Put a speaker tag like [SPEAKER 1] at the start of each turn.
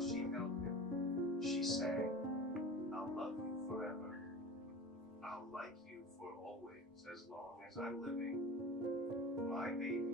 [SPEAKER 1] she held him, she sang, I'll love you forever. I'll like you for always, as long as I'm living. My baby.